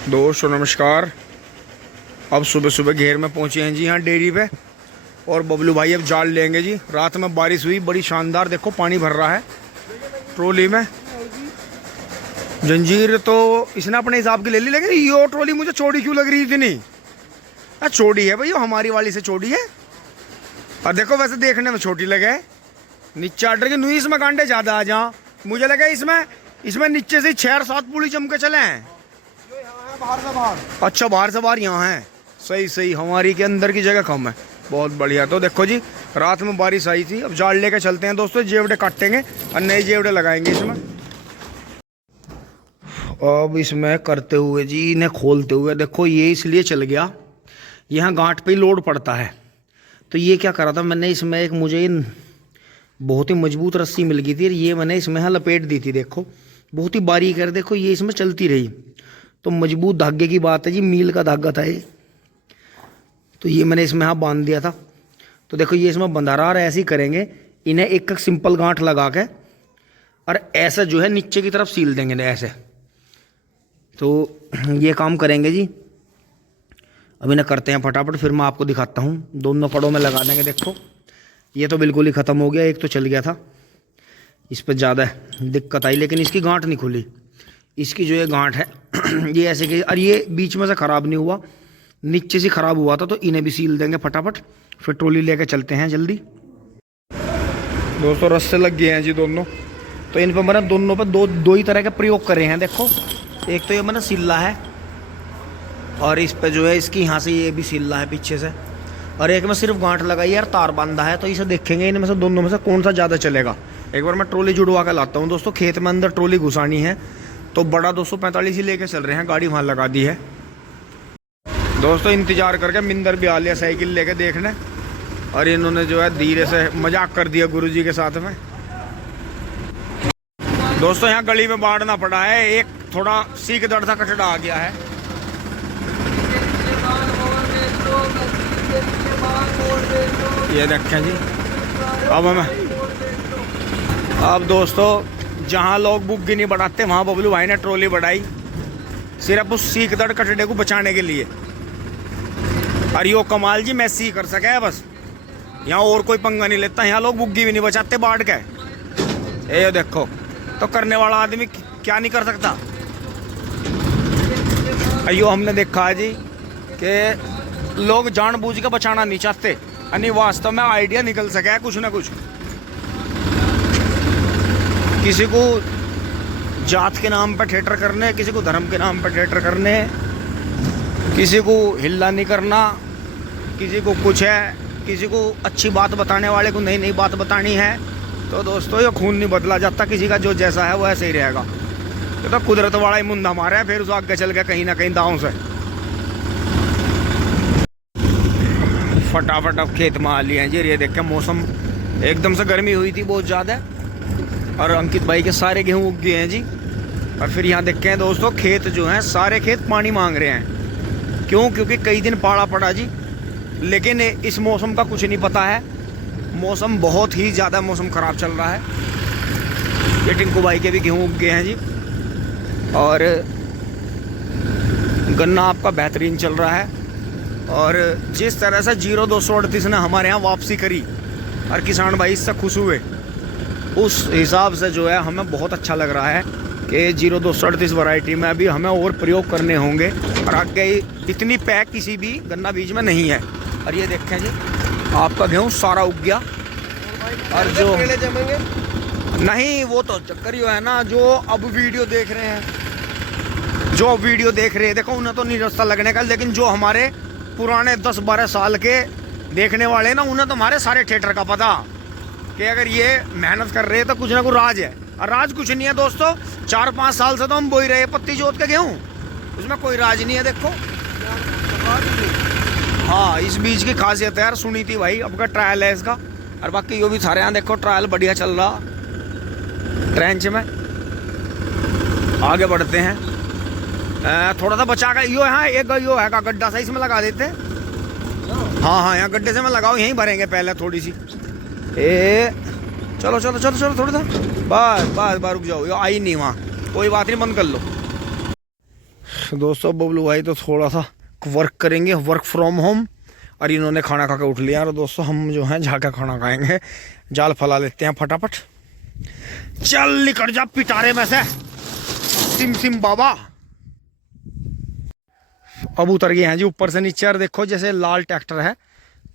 दोस्तों नमस्कार। अब सुबह सुबह घेर में पहुंचे हैं जी यहाँ डेयरी पे, और बबलू भाई अब जाल लेंगे जी। रात में बारिश हुई बड़ी शानदार, देखो पानी भर रहा है ट्रॉली में। जंजीर तो इसने अपने हिसाब की ले ली, लेकिन ये ट्रॉली मुझे चौड़ी क्यों लग रही थी? नहीं चौड़ी है भाई, हमारी वाली से चौड़ी है। और देखो वैसे देखने में छोटी लगे, नीचे आर्डर की नुई इसमें गांडे ज़्यादा आ जा। मुझे लगा इसमें नीचे से 6-7 पुली जम के चले हैं। बाहर से बाहर, अच्छा बाहर से बाहर यहाँ है। सही हमारी के अंदर की जगह कम है। बहुत बढ़िया। तो देखो जी रात में बारिश आई थी, अब जाल लेके चलते हैं दोस्तों। जेवड़े काटेंगे और नए जेवड़े लगाएंगे इसमें। अब इसमें करते हुए जी, इन्हें खोलते हुए देखो, ये इसलिए चल गया, यहाँ गांठ पे ही लोड पड़ता है। तो ये क्या करा था मैंने, इसमें एक मुझे बहुत ही मजबूत रस्सी मिल गई थी, ये मैंने इसमें लपेट दी थी। देखो बहुत ही बारीक है, देखो ये इसमें चलती रही। तो मजबूत धागे की बात है जी, मील का धागा था ये। तो ये मैंने इसमें यहाँ बांध दिया था। तो देखो ये इसमें बंधा रहा, और ऐसे ही करेंगे। इन्हें एक सिंपल गांठ लगा के और ऐसा जो है नीचे की तरफ सील देंगे ऐसे। तो ये काम करेंगे जी। अब इन्हें करते हैं फटाफट, फिर मैं आपको दिखाता हूँ। दोनों फड़ों में लगा देंगे। देखो ये तो बिल्कुल ही ख़त्म हो गया, एक तो चल गया था, इस पर ज़्यादा दिक्कत आई, लेकिन इसकी गांठ नहीं खुली। इसकी जो ये गांठ है ये ऐसे कि, और ये बीच में से ख़राब नहीं हुआ, नीचे से ख़राब हुआ था। तो इन्हें भी सील देंगे फटाफट, फिर ट्रॉली लेके चलते हैं जल्दी। दोस्तों रस्से लग गए हैं जी दोनों। तो इन पर मैंने दोनों पर दो ही तरह के प्रयोग करे हैं। देखो एक तो ये मैंने सिल्ला है, और इस पे जो है इसकी यहाँ से ये भी सिल्ला है पीछे से, और एक में सिर्फ गांठ लगाई है और तार बांधा है। तो इसे देखेंगे इनमें से दोनों में से कौन सा ज़्यादा चलेगा। एक बार मैं ट्रॉली जुड़वा के लाता हूँ दोस्तों। खेत में अंदर ट्रॉली घुसानी है, तो बड़ा 245 ही लेके चल रहे हैं, गाड़ी वहाँ लगा दी है। दोस्तों इंतजार करके मिंदर भी आ लिया साइकिल लेके देखने, और इन्होंने जो है धीरे से मजाक कर दिया गुरुजी के साथ में। दोस्तों यहाँ गली में बांटना पड़ा है, एक थोड़ा सीख दर्द था, कचड़ा आ गया है। ये देखें जी। अब दोस्तों जहाँ लोग बुग्गी नहीं बढ़ाते, वहाँ बबलू भाई ने ट्रॉली बढ़ाई, सिर्फ उस सीख दर्द कचड़े को बचाने के लिए। और यो कमाल जी मैसी ही कर सके है बस, यहाँ और कोई पंगा नहीं लेता। यहाँ लोग बुग्गी भी नहीं बचाते बाढ़ के। ये देखो, तो करने वाला आदमी क्या नहीं कर सकता। अयो हमने देखा है जी कि लोग जानबूझ के बचाना नहीं चाहते, यानी वास्तव में आइडिया निकल सके है कुछ ना कुछ। किसी को जात के नाम पर थिएटर करने, किसी को धर्म के नाम पर थिएटर करने, किसी को हिल्ला नहीं करना, किसी को कुछ है, किसी को अच्छी बात बताने वाले को नई नई बात बतानी है। तो दोस्तों ये खून नहीं बदला जाता, किसी का जो जैसा है वो ऐसे ही रहेगा। ये तो कुदरत वाला ही मुंदा मारा है, फिर उस आगे चल गया कहीं ना कहीं दांव से। फटाफट अब खेत में आ लिए हैं जी। ये देख के मौसम एकदम से गर्मी हुई थी बहुत ज़्यादा, और अंकित भाई के सारे गेहूँ उग गए हैं जी। और फिर यहाँ देख के दोस्तों खेत जो हैं, सारे खेत पानी मांग रहे हैं। क्यों? क्योंकि कई दिन पाला पड़ा जी, लेकिन इस मौसम का कुछ नहीं पता है। मौसम बहुत ही ज़्यादा मौसम ख़राब चल रहा है। ये टिंकू भाई के भी गेहूँ उग गए हैं जी, और गन्ना आपका बेहतरीन चल रहा है। और जिस तरह से 0238 ने हमारे यहाँ वापसी करी और किसान भाई इससे खुश हुए, उस हिसाब से जो है हमें बहुत अच्छा लग रहा है कि 0238 वैरायटी में अभी हमें और प्रयोग करने होंगे। और आगे इतनी पैक किसी भी गन्ना बीज में नहीं है। और ये देखें जी आपका गेहूँ सारा उग गया। और जो नहीं, वो तो चक्कर ही है ना, जो अब वीडियो देख रहे हैं, देखो उन्हें तो नहीं रास्ता लगने का, लेकिन जो हमारे पुराने 10-12 साल के देखने वाले ना, उन्हें तो हमारे सारे थिएटर का पता कि अगर ये मेहनत कर रहे हैं तो कुछ ना कुछ राज है। और राज कुछ नहीं है दोस्तों, 4-5 साल से तो हम बो ही रहे पत्ती जोत के गेहूँ, उसमें कोई राज नहीं है। देखो हाँ, इस बीज की खासियत है यार, सुनी थी भाई, अब का ट्रायल है इसका। और बाकी यो भी सारे यहाँ देखो ट्रायल बढ़िया चल रहा। ट्रेंच में आगे बढ़ते हैं, थोड़ा सा बचा कर यो यहाँ एक यो है का गड्ढा सा, इसमें लगा देते। हाँ यहाँ गड्ढे से मैं लगाओ, यहीं भरेंगे पहले थोड़ी सी। चलो थोड़ा सा बस रुक जाओ, यो आई नहीं वहाँ, कोई बात नहीं, बंद कर लो। दोस्तों बबलू भाई तो थोड़ा सा वर्क करेंगे, वर्क फ्रॉम होम, और इन्होंने खाना खा के उठ लिया। और दोस्तों हम जो है जाकर खाना खाएंगे, जाल फैला लेते हैं फटाफट। चल निकल जा पिटारे में से सिम सिम बाबा। अब उतर गए हैं जी ऊपर से नीचे, और देखो जैसे लाल ट्रैक्टर है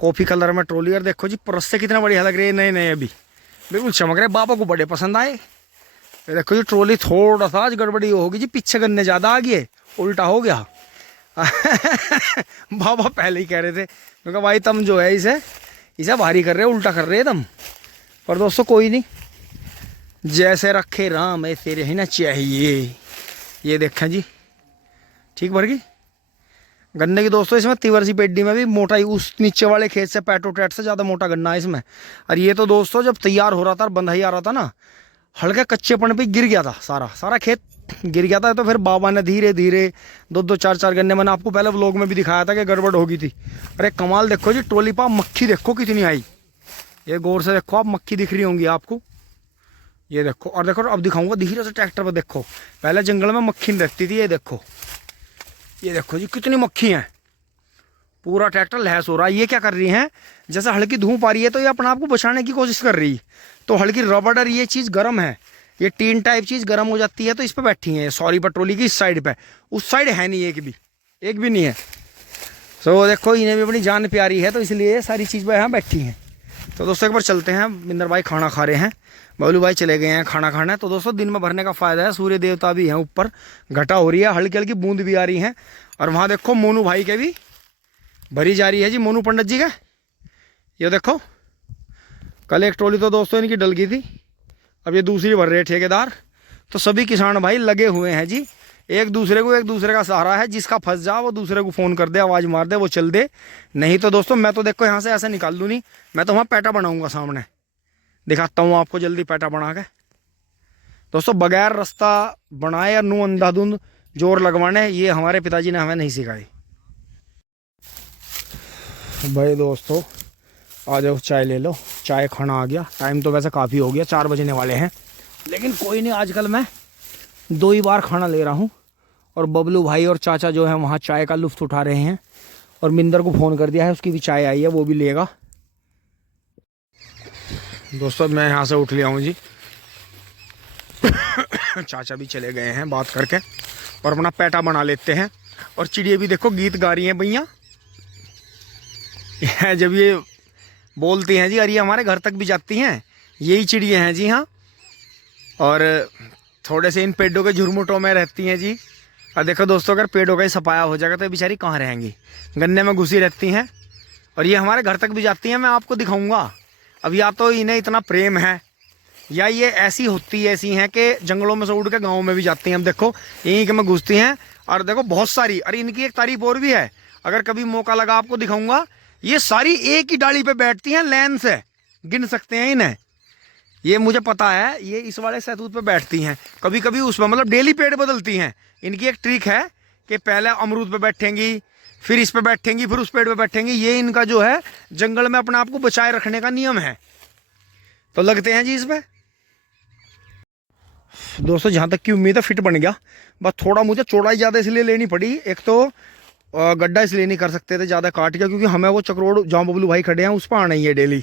कॉफी कलर में ट्रॉली, और देखो जी परस से कितना बढ़िया लग रही है, नए नए अभी बिल्कुल चमक रहे, बाबा को बड़े पसंद आए। ये देखो जी ट्रॉली थोड़ा सा आज गड़बड़ी होगी जी, पीछे गन्ने ज़्यादा आ गए, उल्टा हो गया। बाबा पहले ही कह रहे थे, मैं कहा भाई तुम जो है इसे भारी कर रहे हो, उल्टा कर रहे तुम। पर दोस्तों कोई नहीं, जैसे रखे राम ऐसे रहना चाहिए। ये देखें जी ठीक भर गई गन्ने की दोस्तों। इसमें तिवर सी पेड्डी में भी मोटाई उस नीचे वाले खेत से पैटोट्रेट से ज़्यादा मोटा गन्ना है इसमें। और ये तो दोस्तों जब तैयार हो रहा था और बंधाई आ रहा था ना, हल्के कच्चेपन पे गिर गया था, सारा खेत गिर गया था। तो फिर बाबा ने धीरे धीरे 2-2 4-4 गन्ने, मैंने आपको पहले व्लॉग में भी दिखाया था कि गड़बड़ होगी थी। अरे कमाल देखो जी, ट्रॉली पर मक्खी देखो कितनी आई, ये गौर से देखो आप, मक्खी दिख रही होंगी आपको, ये देखो। और देखो अब दिखाऊंगा धीरे से ट्रैक्टर पर, देखो पहले जंगल में मक्खी नहीं रहती थी, ये देखो जी कितनी मक्खी हैं, पूरा ट्रैक्टर लहस हो रहा है। ये क्या कर रही हैं, जैसे हल्की धूप आ रही है तो ये अपने आप को बचाने की कोशिश कर रही है, तो हल्की रबड़ और ये चीज़ गर्म है, ये टीन टाइप चीज़ गर्म हो जाती है, तो इस पर बैठी है। सॉरी पेट्रोली की इस साइड पे, उस साइड है नहीं, एक भी नहीं है। तो देखो इन्हें भी अपनी जान प्यारी है, तो इसलिए सारी चीज़ पर यहाँ बैठी हैं। तो दोस्तों एक बार चलते हैं, मिंदर भाई खाना खा रहे हैं, बबलू भाई चले गए हैं खाना खाना। तो दोस्तों दिन में भरने का फ़ायदा है, सूर्य देवता भी हैं ऊपर, घटा हो रही है, हल्की हल्की बूंद भी आ रही हैं। और वहाँ देखो मोनू भाई के भी भरी जा रही है जी, मोनू पंडित जी का। ये देखो कल एक ट्रॉली तो दोस्तों इनकी डल गई थी, अब ये दूसरी भर रहे ठेकेदार। तो सभी किसान भाई लगे हुए हैं जी, एक दूसरे का सहारा है, जिसका फंस जा वो दूसरे को फ़ोन कर दे, आवाज़ मार दे, वो चल दे। नहीं तो दोस्तों मैं तो देखो यहाँ से ऐसे निकाल दूँ नहीं, मैं तो वहाँ पैटा बनाऊँगा, सामने दिखाता हूँ आपको जल्दी पैटा बना के। दोस्तों बगैर रास्ता बनाए या नू अंधाधुंध जोर लगवाने, ये हमारे पिताजी ने हमें नहीं सिखाई। भाई दोस्तों आ जाओ चाय ले लो, चाय खाना आ गया, टाइम तो वैसे काफ़ी हो गया, 4 बजने वाले हैं, लेकिन कोई नहीं, आजकल मैं 2 ही बार खाना ले रहा हूँ। और बबलू भाई और चाचा जो है वहाँ चाय का लुत्फ़ उठा रहे हैं, और मिंदर को फ़ोन कर दिया है, उसकी भी चाय आई है, वो भी लेगा। दोस्तों मैं यहाँ से उठ लिया हूँ जी, चाचा भी चले गए हैं बात करके, और अपना पैटा बना लेते हैं। और चिड़िया भी देखो गीत गा रही हैं भैया, जब ये बोलती हैं जी, और ये हमारे घर तक भी जाती हैं, यही चिड़िया हैं जी हाँ। और थोड़े से इन पेड़ों के झुरमुटों में रहती हैं जी। और देखो दोस्तों अगर पेड़ों का ही सफाया हो जाएगा तो ये बेचारी कहाँ रहेंगी, गन्ने में घुसी रहती हैं। और ये हमारे घर तक भी जाती हैं, मैं आपको दिखाऊंगा। अब या तो इन्हें इतना प्रेम है, या ये ऐसी हैं कि जंगलों में से उड़ के गाँव में भी जाती हैं। अब देखो यहीं के में घुसती हैं, और देखो बहुत सारी। अरे इनकी एक तारीफ और भी है, अगर कभी मौका लगा आपको दिखाऊंगा। ये सारी एक ही डाली पे बैठती हैं, लाइन से गिन सकते हैं इन्हें, ये मुझे पता है। ये इस वाले सहतूत पे बैठती हैं, कभी कभी उसमें, मतलब डेली पेड़ बदलती हैं। इनकी एक ट्रिक है कि पहले अमरूद पे बैठेंगी, फिर इस पे बैठेंगी, फिर उस पेड़ पे बैठेंगी। ये इनका जो है जंगल में अपने आप को बचाए रखने का नियम है। तो लगते हैं जी इस पे। दोस्तों जहाँ तक की उम्मीद है फिट बन गया, बस थोड़ा मुझे चौड़ाई ज़्यादा इसलिए लेनी पड़ी, एक तो गड्ढा इसलिए नहीं कर सकते थे ज़्यादा काट के, क्योंकि हमें वो चक्रोड़ जहाँ बबलू भाई खड़े हैं उस पर आना ही है डेली।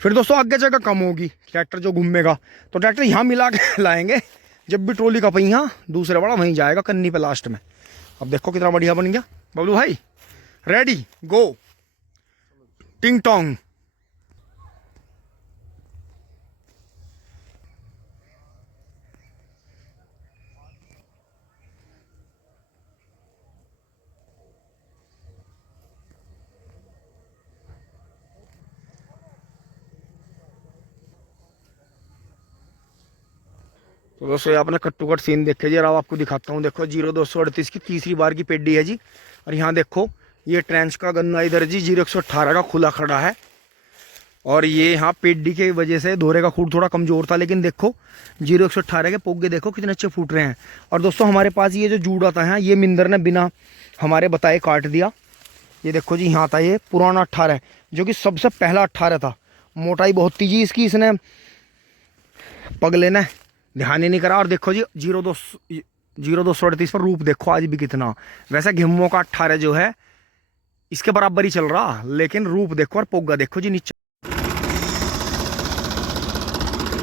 फिर दोस्तों आगे जगह कम होगी, ट्रैक्टर जो घूमेगा, तो ट्रैक्टर यहाँ मिला के लाएंगे, जब भी ट्रॉली का पहिया दूसरे वाला वहीं जाएगा कन्नी पे लास्ट में। अब देखो कितना बढ़िया बन गया बबलू भाई, रेडी गो टिंग टोंग। तो दोस्तों ये आपने कट्टू कट सीन देखे जी, और अब आपको दिखाता हूँ। देखो 0238 की तीसरी बार की पेड्डी है जी। और यहाँ देखो ये ट्रेंच का गन्ना इधर जी 0118 का खुला खड़ा है। और ये यहाँ पेड्डी की वजह से दोहरे का खूट थोड़ा कमज़ोर था, लेकिन देखो 0118 के पोगे देखो कितने अच्छे फूट रहे हैं। और दोस्तों हमारे पास ये जो जूड़ आता है, ये मिंदर ने बिना हमारे बताए काट दिया। ये देखो जी यहाँ था ये पुराना 18, जो कि सबसे पहला 18 था। मोटाई बहुत थी जी इसकी, इसने पगले ने ध्यान ही नहीं करा। और देखो जी 0238 पर रूप देखो आज भी कितना। वैसे घिम्मो का 18 जो है इसके बराबर ही चल रहा, लेकिन रूप देखो और पोगा देखो जी नीचे।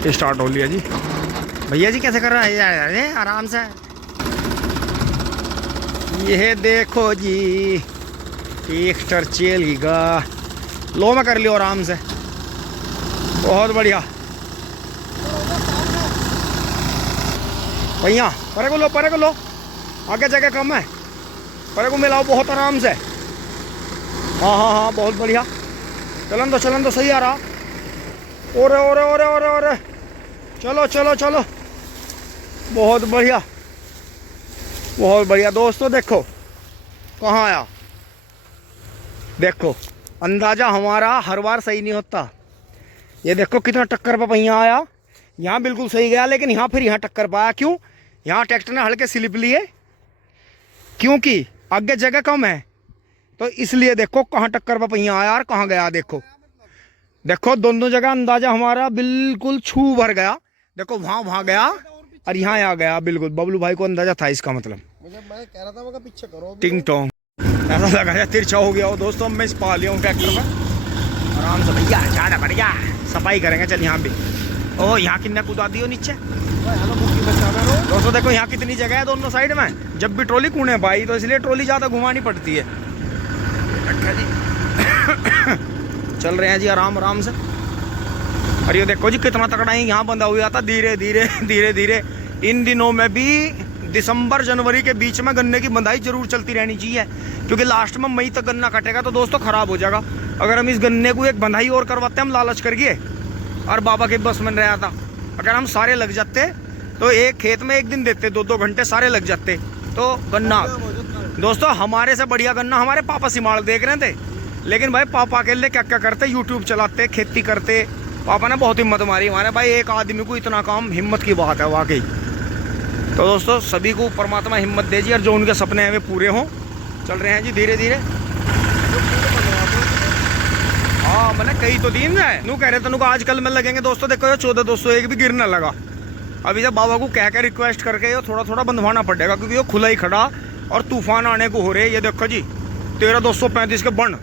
स्टार्ट हो लिया जी। भैया जी कैसे कर रहा है? अरे आराम से। ये देखो जी ट्रैक्टर चलेगा। लो में कर लियो आराम से, बहुत बढ़िया। भैया परे को लो, परे को लो, आगे जगह कम है, परे को मिलाओ बहुत आराम से। हाँ हाँ हाँ बहुत बढ़िया। चलन दो सही आ रहा। ओरे ओरे ओरे ओरे ओरे, चलो चलो चलो, बहुत बढ़िया बहुत बढ़िया। दोस्तों देखो कहाँ आया, देखो अंदाजा हमारा हर बार सही नहीं होता। ये देखो कितना टक्कर पे पहिया आया। यहाँ बिल्कुल सही गया, लेकिन यहाँ फिर यहाँ टक्कर पाया। क्यों? यहाँ ट्रैक्टर ने हल्के स्लिप लिए, क्योंकि आगे जगह कम है, तो इसलिए देखो कहाँ टक्कर पे पहिया आया और कहाँ गया। देखो देखो दोनों जगह अंदाजा हमारा बिल्कुल छू भर गया। देखो वहाँ गया और यहाँ आ गया बिल्कुल। बबलू भाई को अंदाजा था इसका मतलब। मैं कह रहा था मगर पीछे करो। टिंग टोंग ऐसा लगा यार तिरछा हो गया हो। दोस्तों मैं इस पा लिया हूँ ट्रैक्टर में आराम से। भैया ज़्यादा बढ़िया सफाई करेंगे। चल यहाँ भी, ओह यहाँ किन्ने कूदा दियो नीचे। दोस्तों देखो यहाँ कितनी जगह है दोनों साइड में। जब भी ट्रॉली कूने भाई, तो इसलिए ट्रॉली ज़्यादा घुमानी पड़ती है। जी चल रहे हैं जी आराम आराम से। अरे ये देखो जी कितना तगड़ा ही यहाँ बंधा हुआ था। धीरे धीरे धीरे धीरे इन दिनों में भी दिसंबर जनवरी के बीच में गन्ने की बंधाई जरूर चलती रहनी चाहिए, क्योंकि लास्ट में मई तक गन्ना कटेगा तो दोस्तों खराब हो जाएगा। अगर हम इस गन्ने को एक बंधाई और करवाते, हम लालच करिए और बाबा के बस में रहा था। अगर हम सारे लग जाते तो एक खेत में एक दिन देते, 2-2 घंटे सारे लग जाते तो गन्ना। दोस्तों हमारे से बढ़िया गन्ना हमारे पापा सिमाड़ देख रहे थे, लेकिन भाई पापा के लिए क्या क्या करते, यूट्यूब चलाते, खेती करते। पापा ने बहुत हिम्मत मारी हमारे भाई। एक आदमी को इतना काम, हिम्मत की बात है वाकई। तो दोस्तों सभी को परमात्मा हिम्मत दे जी, और जो उनके सपने हैं वे पूरे हों। चल रहे हैं जी धीरे धीरे। हाँ मैंने कई तो दिन है नू कह रहे थे आजकल में लगेंगे। दोस्तों देखो 14,201 भी गिरने लगा। अभी जब बाबा को कह के रिक्वेस्ट करके ये थोड़ा थोड़ा बंधवाना पड़ेगा, क्योंकि ये खुला ही खड़ा और तूफान आने को हो रहे। ये देखो जी 13,235 के बन।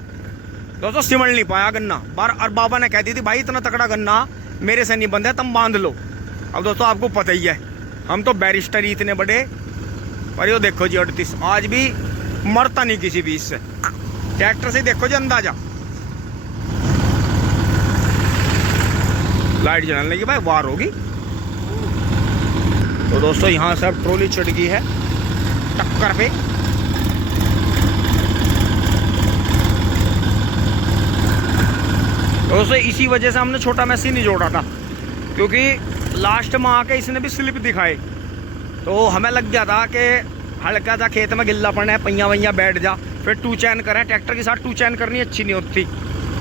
दोस्तों सिमल नहीं पाया गन्ना बार, और बाबा ने कह दी थी भाई इतना तकड़ा गन्ना मेरे से नहीं बंधा है, तुम बांध लो। अब दोस्तों आपको पता ही है हम तो बैरिस्टर ही इतने बड़े। पर ये देखो जी 38 आज भी मरता नहीं किसी भी इससे। ट्रैक्टर से देखो जी अंदाजा। लाइट जलाने की भाई वार होगी। तो दोस्तों यहाँ से अब ट्रॉली चढ़ गई है टक्कर पे। दोस्तों इसी वजह से हमने छोटा मैसी नहीं जोड़ा था, क्योंकि लास्ट में आके इसने भी स्लिप दिखाए तो हमें लग गया था कि हल्का सा खेत में गिल्ला पड़ना है, पहिया वैया बैठ जा। फिर 2 चैन करें, ट्रैक्टर के साथ 2 चैन करनी अच्छी नहीं होती।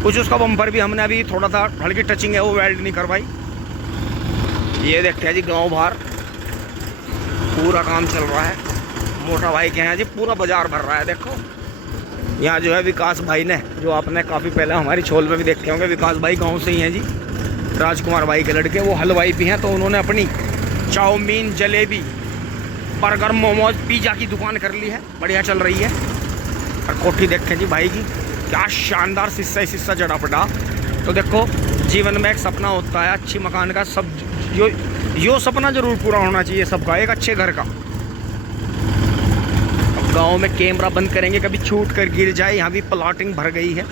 कुछ उसका बम्पर भी हमने अभी थोड़ा सा हल्की टचिंग है वो वेल्ड नहीं करवाई। ये देखते हैं जी गांव बाहर पूरा काम चल रहा है। मोटा भाई के हैं जी पूरा बाजार भर रहा है। देखो यहाँ जो है विकास भाई ने, जो आपने काफ़ी पहले हमारी छोल में भी देखे होंगे, विकास भाई गांव से ही हैं जी, राजकुमार भाई के लड़के। वो हलवाई भी हैं, तो उन्होंने अपनी chowmein, jalebi, burger, momos, pizza की दुकान कर ली है। बढ़िया चल रही है। और कोठी देखें जी भाई की, क्या शानदार शीशा ही शीशा जड़ा पड़ा। तो देखो जीवन में एक सपना होता है अच्छी मकान का, सब यो सपना जरूर पूरा होना चाहिए सबका, एक अच्छे घर का। अब गांव में कैमरा बंद करेंगे, कभी छूट कर गिर जाए। यहाँ भी प्लॉटिंग भर गई है।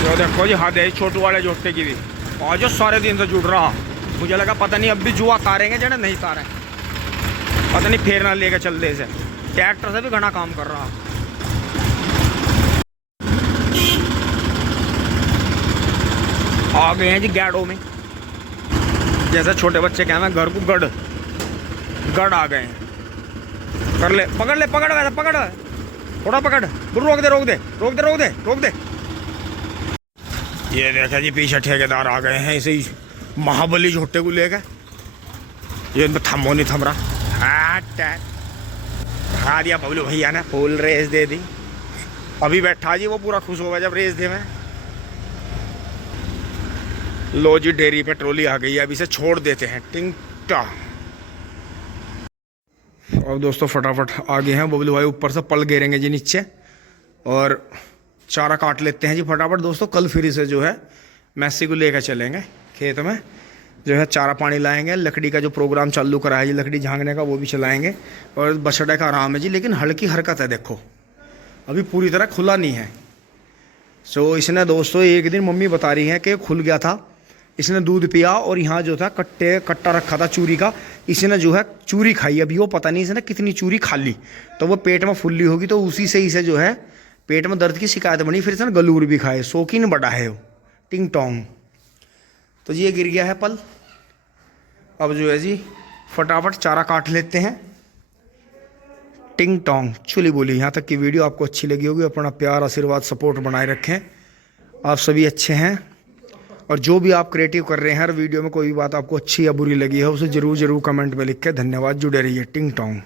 तो देखो जी हाँ दे छोटू वाले जोटे की भी आज सारे दिन से जुड़ रहा। मुझे लगा पता नहीं अब भी जुआ तारेंगे जने, नहीं तारे, पता नहीं फेर ना लेके चल दे से। ट्रैक्टर से भी घना काम कर रहा। आ गए हैं जी गैडो में, जैसे छोटे बच्चे कहना घर को गढ़ आ गए हैं। कर ले, पकड़ ले, पकड़ वैसे पकड़, थोड़ा पकड़, रोक दे रोक दे रोक दे रोक दे रोक दे। ये देखा जी पीछे ठेकेदार आ गए हैं इसे महाबली झोटे को लेकर। ये थमो नहीं थम रहा, खा दिया बबलू भैया ने, फुल रेस दे दी। अभी बैठा जी वो पूरा खुश होगा जब रेस दे में। लो जी डेयरी पे ट्रॉली आ गई है, अब इसे छोड़ देते हैं। टिंग बेटा। और दोस्तों फटाफट आगे हैं बबलू भाई, ऊपर से पल गिरेंगे जी नीचे, और चारा काट लेते हैं जी फटाफट दोस्तों। कल फिर से जो है मैसी को लेकर चलेंगे खेत में, जो है चारा पानी लाएंगे, लकड़ी का जो प्रोग्राम चालू करा है जी लकड़ी झांकने का वो भी चलाएंगे, और बछड़े का आराम है जी। लेकिन हल्की हरकत है, देखो अभी पूरी तरह खुला नहीं है। सो इसने दोस्तों एक दिन मम्मी बता रही है कि खुल गया था, इसने दूध पिया और यहाँ जो था कट्टा रखा था चूरी का, इसने जो है चूरी खाई। अभी वो पता नहीं इसने कितनी चूरी खा ली, तो वो पेट में फुल्ली होगी, तो उसी से इसे जो है पेट में दर्द की शिकायत बनी। फिर इसने गलूर भी खाए, शौकीन बड़ा है वो टिंग टोंग। तो जी ये गिर गया है पल। अब जो है जी फटाफट चारा काट लेते हैं। टिंग टोंग चुली बोली। यहाँ तक की वीडियो आपको अच्छी लगी होगी। अपना प्यार आशीर्वाद सपोर्ट बनाए रखें, आप सभी अच्छे हैं। और जो भी आप क्रिएटिव कर रहे हैं, हर वीडियो में कोई भी बात आपको अच्छी या बुरी लगी है उसे ज़रूर कमेंट में लिख के धन्यवाद। जुड़े रहिए। टिंग टोंग।